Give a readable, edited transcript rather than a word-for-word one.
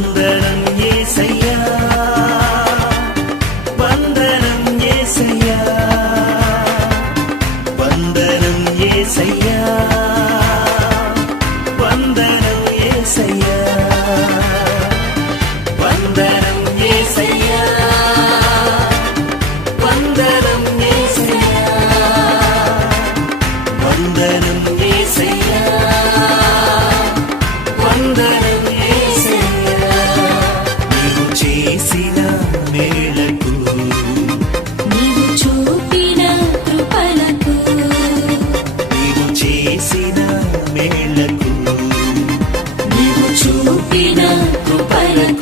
వందనం యేసయ్యా, వందనం యేసయ్యా, వందనం యేసయ్యా, వందనం యేసయ్యా, వందనం యేసయ్యా, వందనం యేసయ్యా, వందనం యేసయ్యా, వందనం యేసయ్యా. నీవు చేసిన మేలకు, నీవు చూపిన కృపలకు, నీవు చేసిన మేలకు, నీవు చూపిన కృపలకు